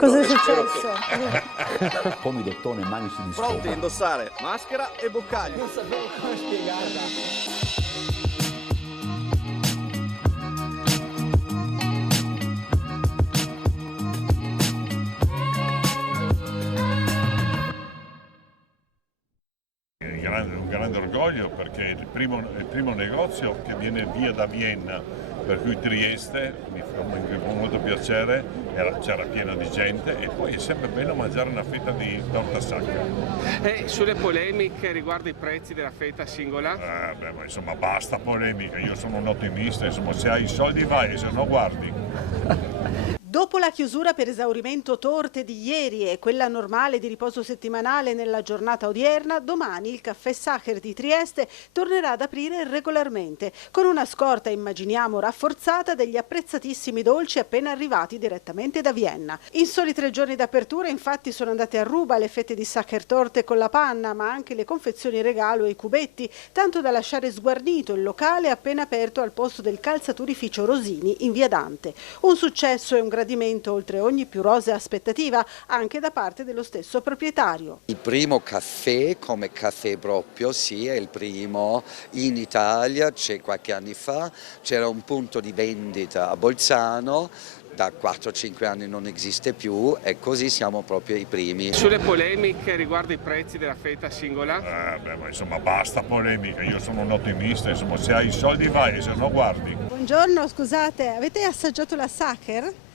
Cosa è successo? Pomidottone, manici di scopa. Pronti a indossare maschera e boccaglio. Non sapevo come spiegarla. Un grande orgoglio perché è il primo negozio che viene via da Vienna, per cui Trieste mi fa molto piacere, c'era pieno di gente e poi è sempre bello mangiare una fetta di torta sacra. E sulle polemiche riguardo i prezzi della fetta singola? Ma insomma basta polemica, io sono un ottimista, insomma se hai i soldi vai, se no guardi. Dopo la chiusura per esaurimento torte di ieri e quella normale di riposo settimanale nella giornata odierna, domani il Caffè Sacher di Trieste tornerà ad aprire regolarmente, con una scorta, immaginiamo, rafforzata degli apprezzatissimi dolci appena arrivati direttamente da Vienna. In soli 3 giorni d'apertura, infatti, sono andate a ruba le fette di Sacher torte con la panna, ma anche le confezioni regalo e i cubetti, tanto da lasciare sguarnito il locale appena aperto al posto del calzaturificio Rosini in via Dante. Un successo e un gradimento oltre ogni più rosea aspettativa anche da parte dello stesso proprietario. Il primo caffè come caffè proprio, sì, è il primo in Italia, c'è qualche anno fa, c'era un punto di vendita a Bolzano, da 4-5 anni non esiste più e così siamo proprio i primi. Sulle polemiche riguardo i prezzi della fetta singola? Ma insomma basta polemica, io sono un ottimista, insomma se hai i soldi vai, se no guardi. Buongiorno, scusate, avete assaggiato la Sacher?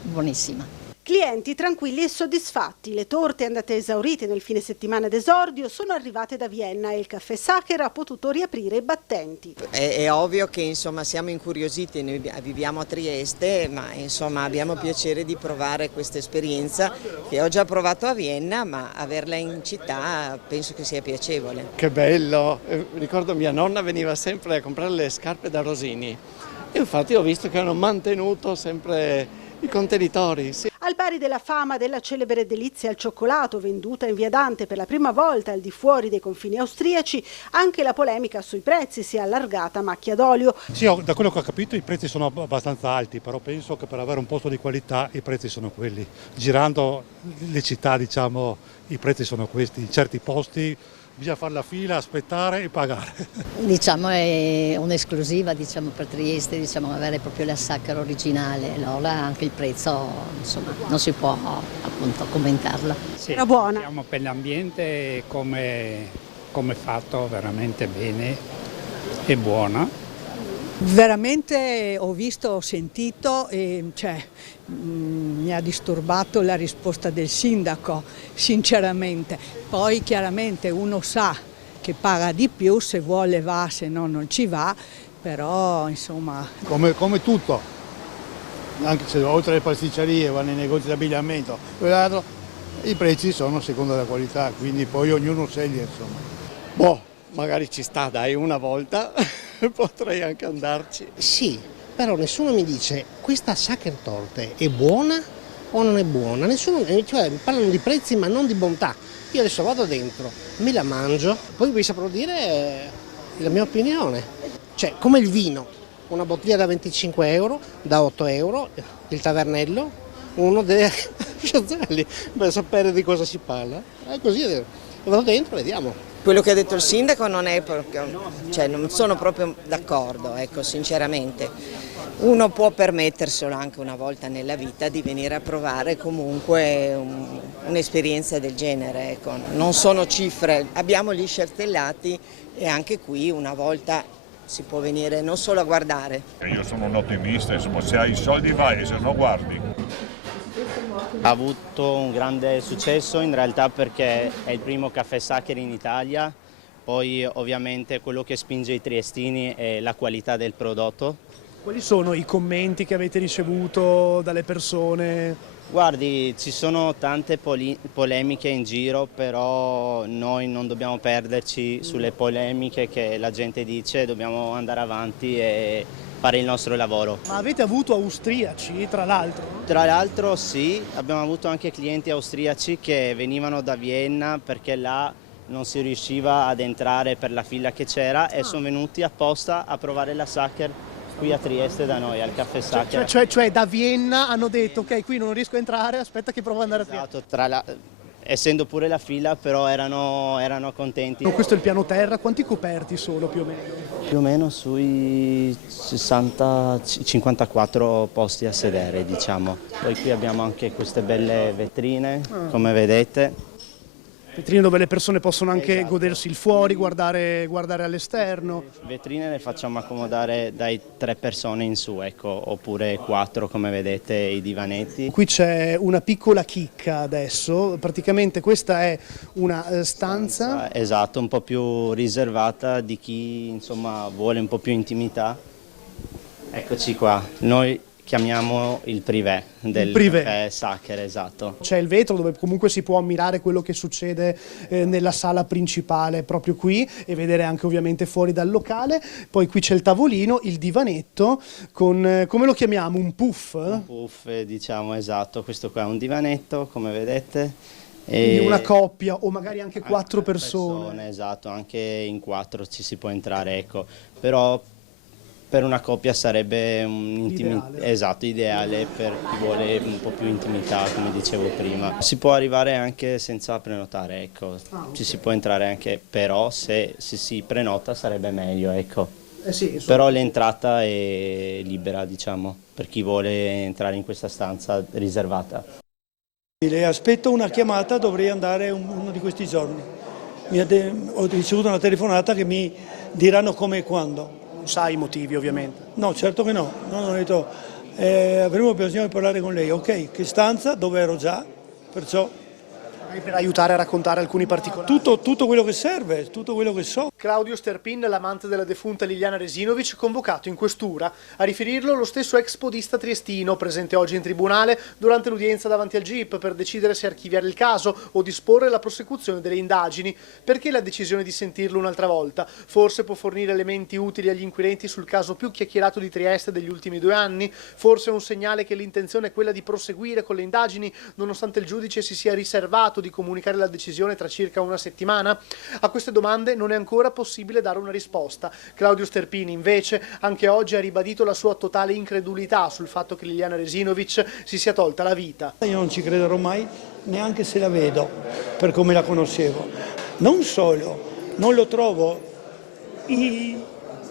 Buonissima. Clienti tranquilli e soddisfatti. Le torte andate esaurite nel fine settimana d'esordio sono arrivate da Vienna e il Caffè Sacher ha potuto riaprire i battenti. È ovvio che insomma siamo incuriositi, noi viviamo a Trieste, ma insomma abbiamo piacere di provare questa esperienza che ho già provato a Vienna, ma averla in città penso che sia piacevole. Che bello! Ricordo mia nonna veniva sempre a comprare le scarpe da Rosini e infatti ho visto che hanno mantenuto sempre i contenitori. Sì. Al pari della fama della celebre delizia al cioccolato venduta in via Dante per la prima volta al di fuori dei confini austriaci, anche la polemica sui prezzi si è allargata a macchia d'olio. Sì, da quello che ho capito i prezzi sono abbastanza alti, però penso che per avere un posto di qualità i prezzi sono quelli. Girando le città, diciamo, i prezzi sono questi. In certi posti bisogna fare la fila, aspettare e pagare. Diciamo è un'esclusiva per Trieste, avere proprio la Sacher originale, allora anche il prezzo insomma non si può appunto commentarla. Sì, era buona. Siamo per l'ambiente come fatto veramente bene e buona. Veramente ho visto, ho sentito e mi ha disturbato la risposta del sindaco, sinceramente. Poi chiaramente uno sa che paga di più, se vuole va, se no non ci va, però insomma... Come tutto, anche se oltre alle pasticcerie vanno nei negozi di abbigliamento, i prezzi sono secondo la qualità, quindi poi ognuno sceglie insomma. Boh, magari ci sta, dai, una volta potrei anche andarci. Sì, però nessuno mi dice questa Sacher torte è buona o non è buona, nessuno, parlano di prezzi ma non di bontà. Io adesso vado dentro, me la mangio, poi vi saprò dire la mia opinione. Cioè, come il vino, una bottiglia da 25 euro, da 8 euro, il tavernello, uno deve per sapere di cosa si parla. È così, vado dentro, vediamo. Quello che ha detto il sindaco non è non sono proprio d'accordo, ecco, sinceramente. Uno può permetterselo anche una volta nella vita di venire a provare comunque un'esperienza del genere, ecco. Non sono cifre, abbiamo gli scertellati e anche qui una volta si può venire non solo a guardare. Io sono un ottimista, insomma se hai i soldi vai, se no guardi. Ha avuto un grande successo in realtà perché è il primo caffè Sacher in Italia, poi ovviamente quello che spinge i triestini è la qualità del prodotto. Quali sono i commenti che avete ricevuto dalle persone? Guardi, ci sono tante polemiche in giro, però noi non dobbiamo perderci sulle polemiche che la gente dice, dobbiamo andare avanti e fare il nostro lavoro. Ma avete avuto austriaci, tra l'altro? Tra l'altro sì, abbiamo avuto anche clienti austriaci che venivano da Vienna perché là non si riusciva ad entrare per la fila che c'era e sono venuti apposta a provare la Sacher qui a Trieste da noi, al Caffè Sacher. Cioè da Vienna hanno detto ok, qui non riesco a entrare, aspetta che provo ad andare a Trieste. Essendo pure la fila, però erano contenti. Questo è il piano terra, quanti coperti sono più o meno? Più o meno sui 54 posti a sedere, diciamo. Poi qui abbiamo anche queste belle vetrine, come vedete. Vetrine dove le persone possono anche godersi il fuori, guardare all'esterno. Le vetrine le facciamo accomodare dai 3 persone in su, ecco, oppure 4 come vedete i divanetti. Qui c'è una piccola chicca adesso, praticamente questa è una stanza. Esatto, un po' più riservata di chi insomma vuole un po' più intimità. Eccoci qua, noi chiamiamo il privé del Caffè Sacher, esatto. C'è il vetro dove comunque si può ammirare quello che succede nella sala principale proprio qui e vedere anche ovviamente fuori dal locale. Poi qui c'è il tavolino, il divanetto con, come lo chiamiamo, un puff? Un puff, diciamo, esatto. Questo qua è un divanetto, come vedete. Quindi una coppia o magari anche 4 persone. Esatto, anche in 4 ci si può entrare, ecco. Però per una coppia sarebbe ideale per chi vuole un po' più intimità, come dicevo prima. Si può arrivare anche senza prenotare, ecco. Ci si può entrare anche, però se si prenota sarebbe meglio, ecco. Però l'entrata è libera, diciamo, per chi vuole entrare in questa stanza riservata. Aspetto una chiamata, dovrei andare uno di questi giorni. Ho ricevuto una telefonata che mi diranno come e quando. Non sai i motivi ovviamente. No, certo che no. Ho detto avremo bisogno di parlare con lei. Ok, che stanza, dove ero già, perciò... Per aiutare a raccontare alcuni particolari. Tutto quello che serve, tutto quello che so. Claudio Sterpin, l'amante della defunta Liliana Resinovic, convocato in questura. A riferirlo lo stesso ex podista triestino, presente oggi in tribunale durante l'udienza davanti al GIP per decidere se archiviare il caso o disporre la prosecuzione delle indagini. Perché la decisione di sentirlo un'altra volta? Forse può fornire elementi utili agli inquirenti sul caso più chiacchierato di Trieste degli ultimi 2 anni? Forse è un segnale che l'intenzione è quella di proseguire con le indagini, nonostante il giudice si sia riservato di comunicare la decisione tra circa una settimana? A queste domande non è ancora possibile dare una risposta. Claudio Sterpini invece anche oggi ha ribadito la sua totale incredulità sul fatto che Liliana Resinovic si sia tolta la vita. Io non ci crederò mai, neanche se la vedo, per come la conoscevo. Non solo, non lo trovo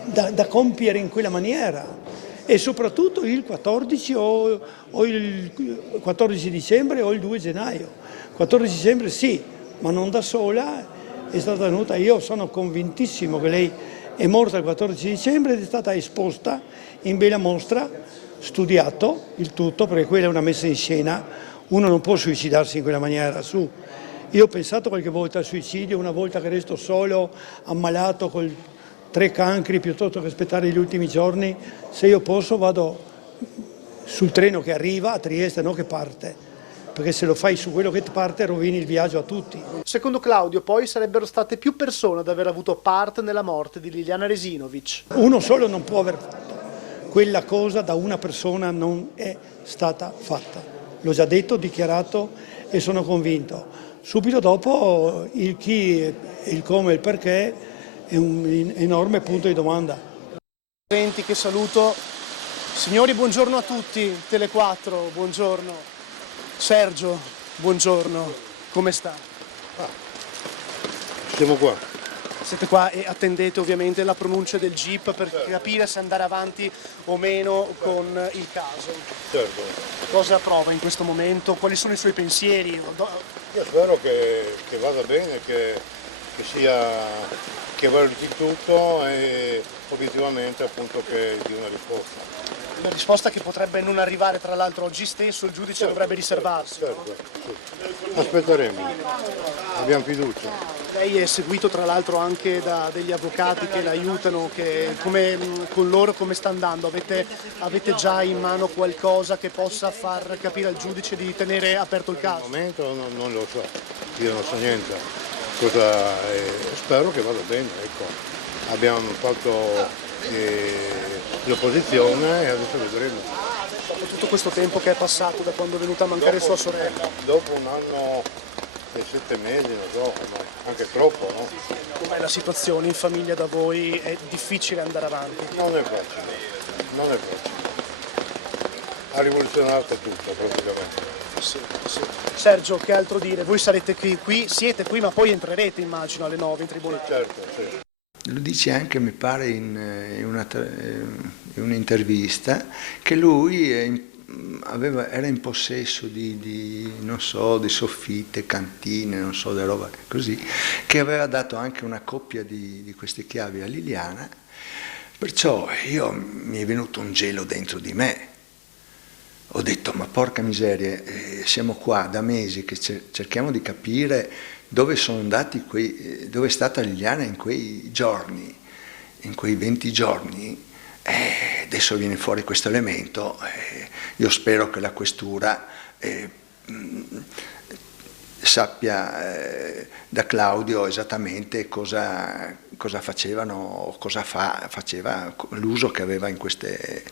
da compiere in quella maniera. E soprattutto il 14 o il 14 dicembre o il 2 gennaio. 14 dicembre sì, ma non da sola, è stata venuta. Io sono convintissimo che lei è morta il 14 dicembre ed è stata esposta in bella mostra, studiato il tutto, perché quella è una messa in scena, uno non può suicidarsi in quella maniera. Io ho pensato qualche volta al suicidio, una volta che resto solo, ammalato con 3 cancri, piuttosto che aspettare gli ultimi giorni, se io posso vado sul treno che arriva a Trieste, non che parte. Perché se lo fai su quello che parte rovini il viaggio a tutti. Secondo Claudio poi sarebbero state più persone ad aver avuto parte nella morte di Liliana Resinovic. Uno solo non può aver fatto. Quella cosa da una persona non è stata fatta. L'ho già detto, dichiarato e sono convinto. Subito dopo il chi, il come e il perché è un enorme punto di domanda. Presenti che saluto. Signori, buongiorno a tutti. Tele4, buongiorno. Sergio, buongiorno, come sta? Siamo qua. Siete qua e attendete ovviamente la pronuncia del GIP per capire se andare avanti o meno con il caso. Certo. Cosa prova in questo momento? Quali sono i suoi pensieri? Io spero che vada bene, che valuti tutto e obiettivamente appunto che dia una risposta. Una risposta che potrebbe non arrivare, tra l'altro oggi stesso il giudice dovrebbe riservarsi. Certo, sì. Aspetteremo, abbiamo fiducia. Lei è seguito tra l'altro anche da degli avvocati che l'aiutano, con loro come sta andando? Avete già in mano qualcosa che possa far capire al giudice di tenere aperto il caso? Al momento non lo so, io non so niente. Spero che vada bene, ecco. Abbiamo fatto l'opposizione e adesso vedremo. Dopo tutto questo tempo che è passato da quando è venuta a mancare sua sorella? Dopo 1 anno e 7 mesi, non so, ma anche troppo, no? Com'è la situazione in famiglia da voi? È difficile andare avanti? Non è facile, Non è vero. Ha rivoluzionato tutto praticamente. Sì. Sergio, che altro dire? Voi sarete qui, siete qui, ma poi entrerete, immagino, alle 9 in tribunale. Certo, sì. Lo dice anche, mi pare, in un'intervista, che lui era in possesso di non so, di soffitte, cantine, non so, di roba così, che aveva dato anche una coppia di queste chiavi a Liliana, perciò mi è venuto un gelo dentro di me. Ho detto, ma porca miseria, siamo qua da mesi che cerchiamo di capire dove è stata Liliana in quei giorni, in quei 20 giorni, adesso viene fuori questo elemento, io spero che la questura sappia da Claudio esattamente cosa facevano, faceva l'uso che aveva in queste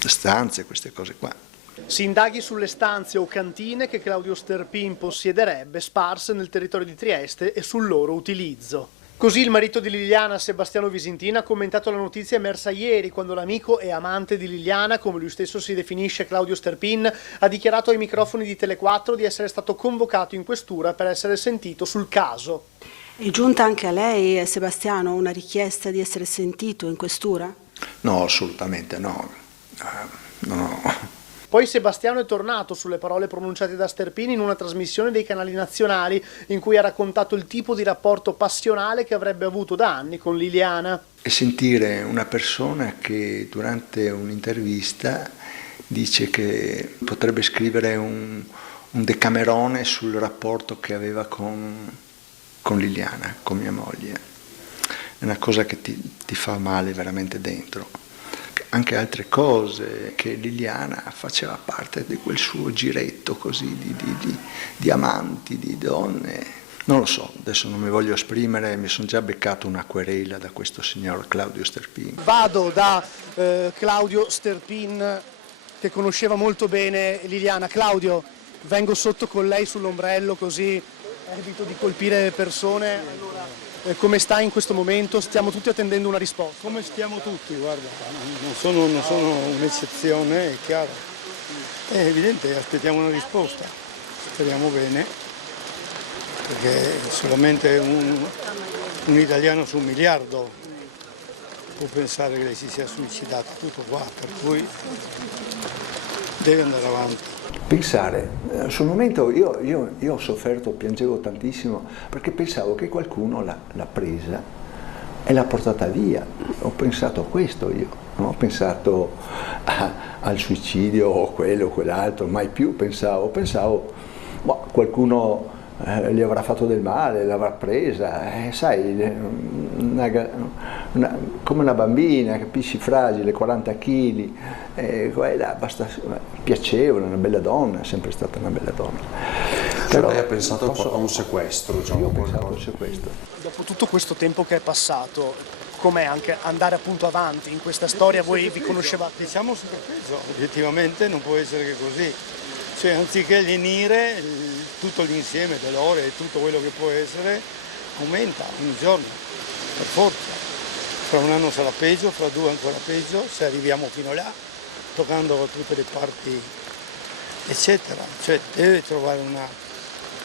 stanze, queste cose qua. Si indaghi sulle stanze o cantine che Claudio Sterpin possiederebbe sparse nel territorio di Trieste e sul loro utilizzo. Così il marito di Liliana, Sebastiano Visintin, ha commentato la notizia emersa ieri quando l'amico e amante di Liliana, come lui stesso si definisce, Claudio Sterpin, ha dichiarato ai microfoni di Tele4 di essere stato convocato in questura per essere sentito sul caso. È giunta anche a lei, Sebastiano, una richiesta di essere sentito in questura? No, assolutamente no. No. Poi Sebastiano è tornato sulle parole pronunciate da Sterpin in una trasmissione dei canali nazionali in cui ha raccontato il tipo di rapporto passionale che avrebbe avuto da anni con Liliana. E sentire una persona che durante un'intervista dice che potrebbe scrivere un decamerone sul rapporto che aveva con Liliana, con mia moglie. È una cosa che ti fa male veramente dentro. Anche altre cose, che Liliana faceva parte di quel suo giretto così di amanti, di donne. Non lo so, adesso non mi voglio esprimere, mi sono già beccato una querela da questo signor Claudio Sterpin. Vado da Claudio Sterpin, che conosceva molto bene Liliana. Claudio, vengo sotto con lei sull'ombrello così evito di colpire persone. Come sta in questo momento? Stiamo tutti attendendo una risposta. Come stiamo tutti, guarda, non sono un'eccezione, è chiaro. È evidente, aspettiamo una risposta, speriamo bene, perché solamente un italiano su 1 miliardo può pensare che lei si sia suicidata, tutto qua, per cui deve andare avanti. Pensare, sul momento io ho sofferto, piangevo tantissimo perché pensavo che qualcuno l'ha presa e l'ha portata via. Ho pensato a questo io, non ho pensato al suicidio o quello o quell'altro, mai più pensavo, qualcuno gli avrà fatto del male, l'avrà presa, sai, come una bambina, capisci, fragile, 40 kg, quella piacevole, una bella donna, è sempre stata una bella donna. Però lei ha pensato a un sequestro, diciamo. Io ho pensato a un sequestro. Dopo tutto questo tempo che è passato, com'è anche andare appunto avanti in questa storia? Voi vi conoscevate? Diciamo sovrappeso, obiettivamente non può essere che così. Cioè, anziché lenire, tutto l'insieme dell'ore e tutto quello che può essere aumenta ogni giorno, per forza. Fra 1 anno sarà peggio, fra 2 ancora peggio, se arriviamo fino là, toccando da tutte le parti, eccetera. Cioè, deve trovare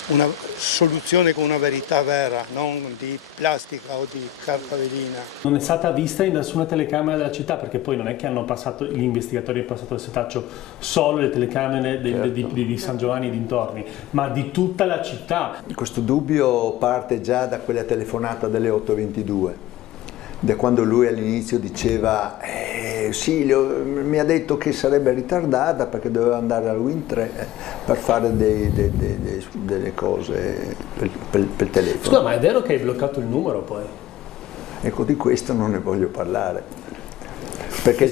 una soluzione con una verità vera, non di plastica o di carta velina. Non è stata vista in nessuna telecamera della città, perché poi non è che gli investigatori hanno passato il setaccio solo le telecamere di San Giovanni e dintorni, ma di tutta la città. Questo dubbio parte già da quella telefonata delle 8:22, da quando lui all'inizio diceva sì, mi ha detto che sarebbe ritardata perché doveva andare al Wind 3 per fare delle cose per il telefono. Scusa, ma è vero che hai bloccato il numero poi? Ecco, di questo non ne voglio parlare, perché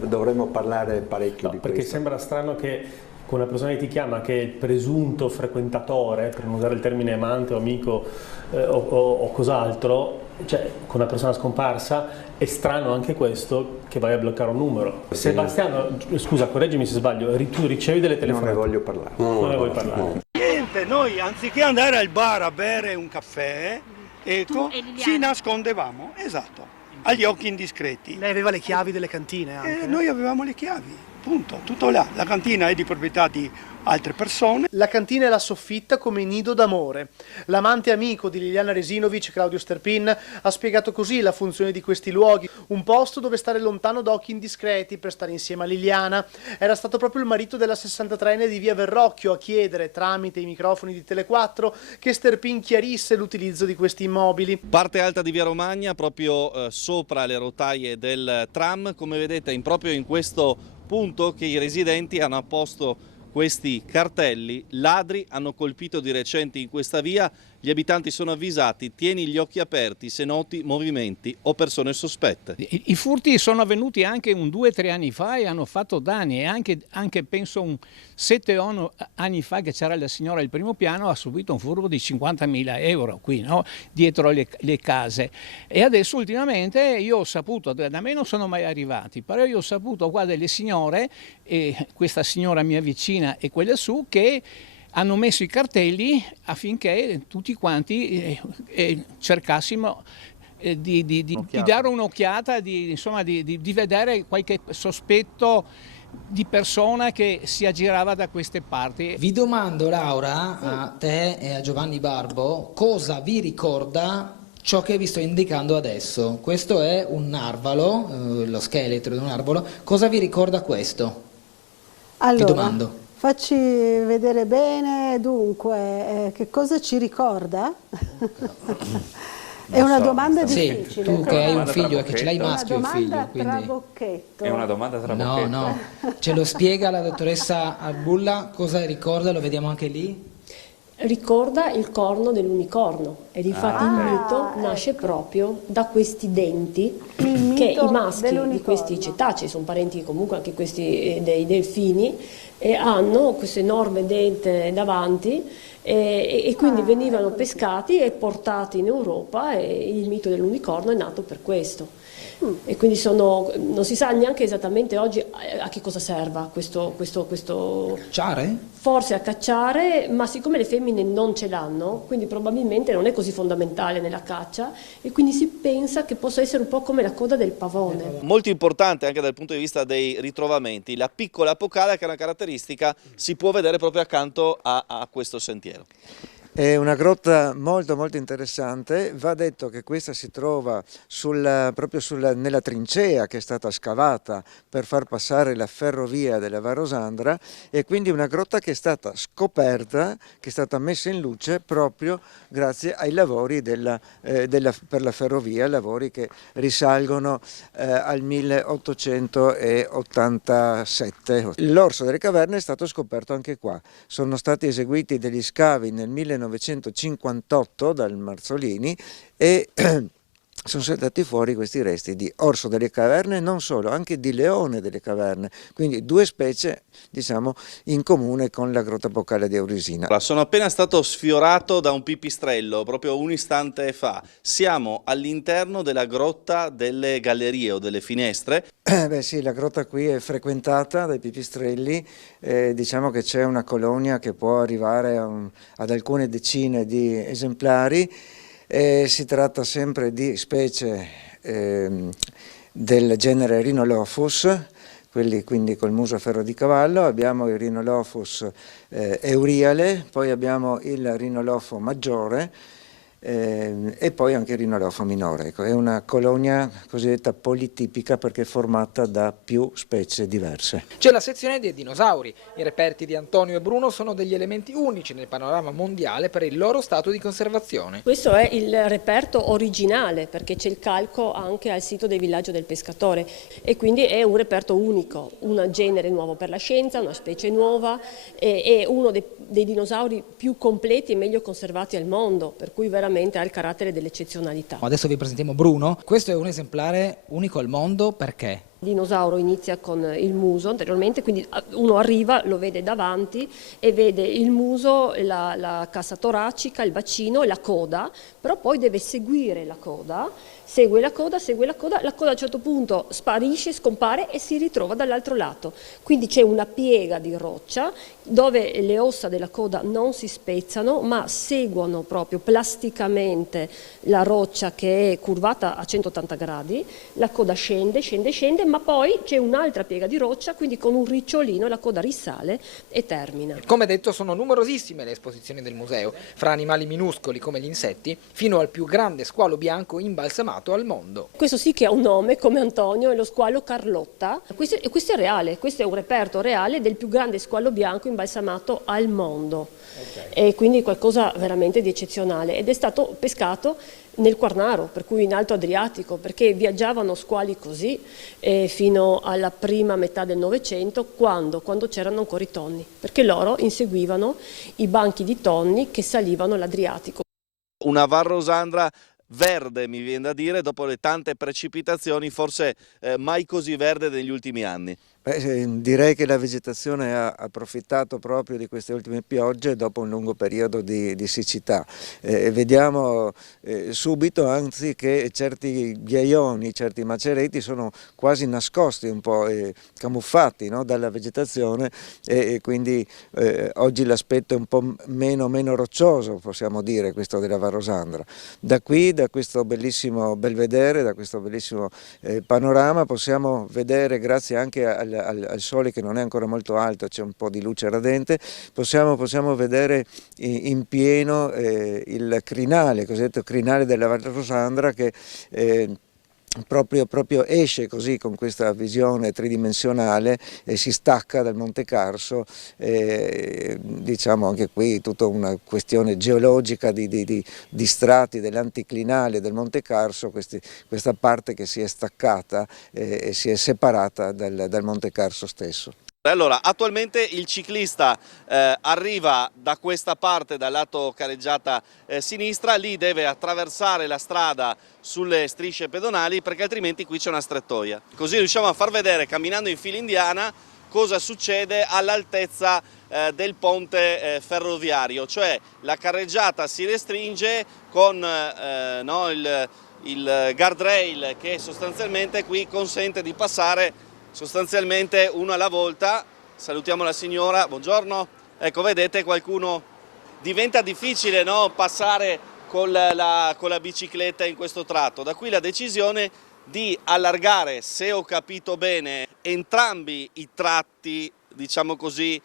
dovremmo parlare parecchio di questo. Perché sembra strano che con una persona che ti chiama, che è il presunto frequentatore, per non usare il termine amante o amico o cos'altro, cioè con una persona scomparsa, è strano anche questo che vai a bloccare un numero. Sì. Sebastiano, scusa, correggimi se sbaglio, tu ricevi delle telefonate? Non ne voglio parlare. Non ne vuoi parlare? Niente, noi anziché andare al bar a bere un caffè, ecco, ci nascondevamo, esatto. agli occhi indiscreti. Lei aveva le chiavi delle cantine anche? Noi avevamo le chiavi, punto, tutto là. La cantina è di proprietà di altre persone. La cantina è la soffitta come nido d'amore. L'amante amico di Liliana Resinovic, Claudio Sterpin, ha spiegato così la funzione di questi luoghi. Un posto dove stare lontano da occhi indiscreti per stare insieme a Liliana. Era stato proprio il marito della 63enne di via Verrocchio a chiedere, tramite i microfoni di Tele4, che Sterpin chiarisse l'utilizzo di questi immobili. Parte alta di via Romagna, proprio sopra le rotaie del tram, come vedete proprio in questo punto che i residenti hanno apposto questi cartelli. Ladri hanno colpito di recente in questa via, gli abitanti sono avvisati, tieni gli occhi aperti se noti movimenti o persone sospette. I furti sono avvenuti anche 2 o 3 anni fa e hanno fatto danni, e anche penso 7 o 8 anni fa che c'era la signora al primo piano, ha subito un furto di 50.000 euro qui, no? Dietro le case. E adesso ultimamente io ho saputo, da me non sono mai arrivati, però io ho saputo qua delle signore, e questa signora mia vicina e quella su, che hanno messo i cartelli affinché tutti quanti cercassimo di dare un'occhiata, di vedere qualche sospetto di persona che si aggirava da queste parti. Vi domando, Laura, a te e a Giovanni Barbo, cosa vi ricorda ciò che vi sto indicando adesso? Questo è un narvalo, lo scheletro di un narvalo. Cosa vi ricorda questo? Allora, vi domando. Facci vedere bene, dunque, che cosa ci ricorda? È una domanda difficile. Sì, tu che hai un figlio e che ce l'hai maschio il figlio. Quindi... Trabocchetto. È una domanda trabocchetto. No, ce lo spiega la dottoressa Albulla, cosa ricorda, lo vediamo anche lì? Ricorda il corno dell'unicorno ed infatti il mito nasce proprio da questi denti che i maschi di questi cetacei, sono parenti comunque anche questi dei delfini, hanno questo enorme dente davanti e quindi venivano pescati e portati in Europa, e il mito dell'unicorno è nato per questo. E quindi non si sa neanche esattamente oggi a che cosa serva questo cacciare? Forse a cacciare, ma siccome le femmine non ce l'hanno, quindi probabilmente non è così fondamentale nella caccia, e quindi si pensa che possa essere un po' come la coda del pavone. Molto importante anche dal punto di vista dei ritrovamenti, la piccola apocala, che è una caratteristica, si può vedere proprio accanto a questo sentiero. È una grotta molto interessante. Va detto che questa si trova proprio nella trincea che è stata scavata per far passare la ferrovia della Varosandra, e quindi una grotta che è stata scoperta, che è stata messa in luce proprio grazie ai lavori per la ferrovia, lavori che risalgono al 1887. L'orso delle caverne è stato scoperto anche qua. Sono stati eseguiti degli scavi nel 1958 dal Marzolini e sono saltati fuori questi resti di orso delle caverne, non solo, anche di leone delle caverne, quindi 2 specie, diciamo, in comune con la grotta apocale di Aurisina. Sono appena stato sfiorato da un pipistrello proprio un istante fa. Siamo all'interno della grotta delle gallerie o delle finestre. Beh sì, la grotta qui è frequentata dai pipistrelli, diciamo che c'è una colonia che può arrivare ad alcune decine di esemplari. Si tratta sempre di specie del genere Rhinolophus, quelli quindi col muso a ferro di cavallo. Abbiamo il Rhinolophus euriale, poi abbiamo il Rhinolopho maggiore e poi anche il Rhinolopho minore. Ecco, è una colonia cosiddetta politipica perché è formata da più specie diverse. C'è la sezione dei dinosauri. I reperti di Antonio e Bruno sono degli elementi unici nel panorama mondiale per il loro stato di conservazione. Questo è il reperto originale, perché c'è il calco anche al sito del villaggio del pescatore, e quindi è un reperto unico, un genere nuovo per la scienza, una specie nuova, è uno dei dinosauri più completi e meglio conservati al mondo, per cui veramente ha il carattere dell'eccezionalità. Adesso vi presentiamo Bruno. Questo è un esemplare unico al mondo, perché? Il dinosauro inizia con il muso anteriormente, quindi uno arriva, lo vede davanti e vede il muso, la cassa toracica, il bacino e la coda, però poi deve seguire la coda, segue la coda, la coda a un certo punto sparisce, scompare e si ritrova dall'altro lato. Quindi c'è una piega di roccia dove le ossa della coda non si spezzano ma seguono proprio plasticamente la roccia che è curvata a 180 gradi, la coda scende, ma poi c'è un'altra piega di roccia, quindi con un ricciolino la coda risale e termina. Come detto, sono numerosissime le esposizioni del museo, fra animali minuscoli come gli insetti fino al più grande squalo bianco imbalsamato al mondo. Questo sì che ha un nome, come Antonio, è lo squalo Carlotta. Questo è reale, questo è un reperto reale del più grande squalo bianco imbalsamato al mondo. E quindi qualcosa veramente di eccezionale, ed è stato pescato nel Quarnaro, per cui in Alto Adriatico, perché viaggiavano squali così fino alla prima metà del Novecento, quando c'erano ancora i tonni, perché loro inseguivano i banchi di tonni che salivano l'Adriatico. Una Varrosandra verde, mi viene da dire, dopo le tante precipitazioni, forse mai così verde negli ultimi anni. Direi che la vegetazione ha approfittato proprio di queste ultime piogge dopo un lungo periodo di siccità. Vediamo subito anzi che certi ghiaioni, certi macereti sono quasi nascosti, un po' camuffati, no, dalla vegetazione, e quindi oggi l'aspetto è un po' meno roccioso, possiamo dire, questo della Varrosandra. Da qui, da questo bellissimo belvedere, da questo bellissimo panorama, possiamo vedere, grazie anche al sole che non è ancora molto alto, c'è un po' di luce radente, possiamo vedere in pieno il crinale, cosiddetto crinale della Varrosandra, che proprio esce così con questa visione tridimensionale e si stacca dal Monte Carso, diciamo anche qui tutta una questione geologica di strati dell'anticlinale del Monte Carso, questa parte che si è staccata e si è separata dal Monte Carso stesso. Allora, attualmente il ciclista arriva da questa parte, dal lato carreggiata sinistra, lì deve attraversare la strada sulle strisce pedonali perché altrimenti qui c'è una strettoia. Così riusciamo a far vedere, camminando in fila indiana, cosa succede all'altezza del ponte ferroviario, cioè la carreggiata si restringe con il guardrail che sostanzialmente qui consente di passare sostanzialmente uno alla volta. Salutiamo la signora, buongiorno. Ecco, vedete, qualcuno diventa difficile, no, passare con la bicicletta in questo tratto. Da qui la decisione di allargare, se ho capito bene, entrambi i tratti, diciamo così,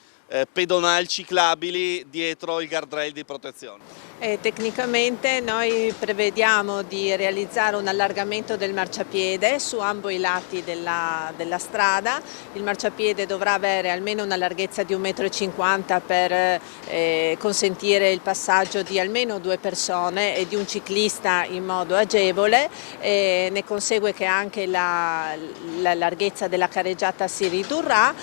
pedonali ciclabili dietro il guardrail di protezione. Tecnicamente noi prevediamo di realizzare un allargamento del marciapiede su ambo i lati della strada. Il marciapiede dovrà avere almeno una larghezza di 1,50 m per consentire il passaggio di almeno 2 persone e di un ciclista in modo agevole. Ne consegue che anche la larghezza della carreggiata si ridurrà,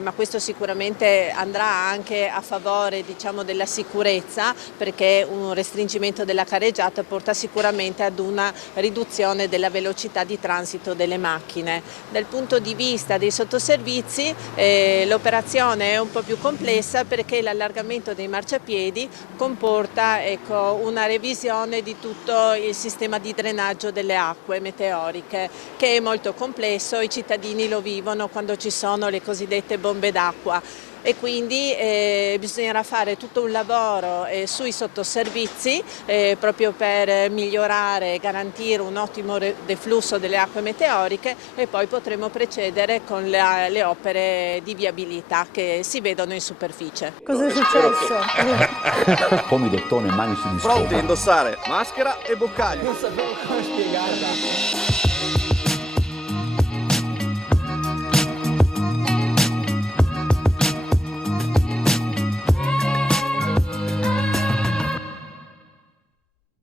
ma questo sicuramente andrà anche a favore, diciamo, della sicurezza, perché un restringimento della carreggiata porta sicuramente ad una riduzione della velocità di transito delle macchine. Dal punto di vista dei sottoservizi l'operazione è un po' più complessa, perché l'allargamento dei marciapiedi comporta, una revisione di tutto il sistema di drenaggio delle acque meteoriche, che è molto complesso. I cittadini lo vivono quando ci sono le cosiddette bombe d'acqua, e quindi bisognerà fare tutto un lavoro sui sottoservizi proprio per migliorare e garantire un ottimo deflusso delle acque meteoriche, e poi potremo procedere con le opere di viabilità che si vedono in superficie. Cosa è successo? Comidottone, manici di Pronti a indossare maschera e boccaglio. Non sapevo come spiegarla.